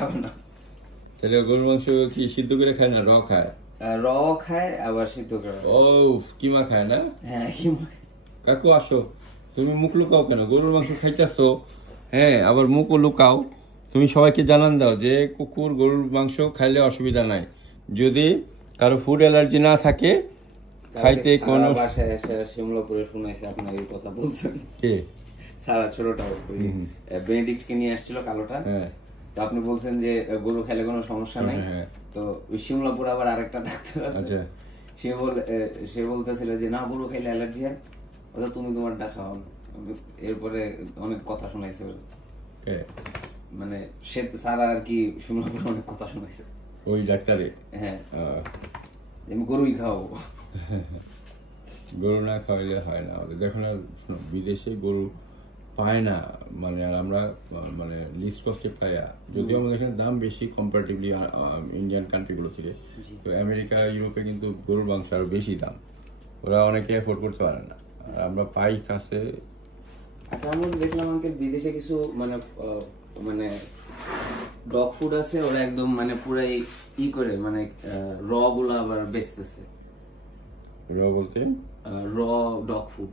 খাবে না। তাহলে গরুর মাংস কি সিদ্ধ করে খায় না র খায়? র খায় আবার সিদ্ধ করে। ও কিমা খায় না? হ্যাঁ কিমা। কাকু আসো, তুমি মুখ লুকাও কেন? গরুর মাংস খাইতেছো, হ্যাঁ আবার মুখও লুকাও। তুমি সবাইকে জানান দাও যে কুকুর গরুর মাংস খাইলে অসুবিধা নাই, যদি কারো ফুড অ্যালার্জি না থাকে খাইতে কোনো। বাসায় এসে শিমলাপুরে শুনাইছে আপনার এই কথা বলছেন। কে? সারা ছোটটা বেনেডিক্টকে নিয়ে আসছিল কালোটা। তো আপনি বলছেন যে গরু খাইলে কোনো সমস্যা নাই। তো ওই শিমলাপুর আবার আরেকটা ডাক্তার আছে, সে বলতেছিল যে না গরু খাইলে অ্যালার্জি হয়, অথবা তুমি তোমারটা খাও। এরপরে অনেক কথা শোনাইছে, মানে সে সারা আর কি শিমলাপুরে অনেক কথা শোনাইছে ওই ডাক্তারে। হ্যাঁ আমি গরুই খাওয়াবো। গরু না খাওয়াইলে হয় না। দেখো না, বিদেশে গরু পায় না, মানে আর আমরা মানে লিস্ট কস্টে পাই, যদিও আমাদের এখানে দাম বেশি কম্পারেটিভলি ইন্ডিয়ান কান্ট্রিগুলো থেকে। তো আমেরিকা ইউরোপে কিন্তু গরুর মাংস আরো বেশি দাম, ওরা অনেকে এফোর্ড করতে পারে না, আর আমরা পাই কাছে। আচ্ছা আমরা দেখলাম আঙ্কেল বিদেশে কিছু মানে মানে ডগ ফুড আছে, ওরা একদম মানে পুরাই ই করে মানে র গুলা আবার বেচতেছে। র বলতে র ডগ ফুড।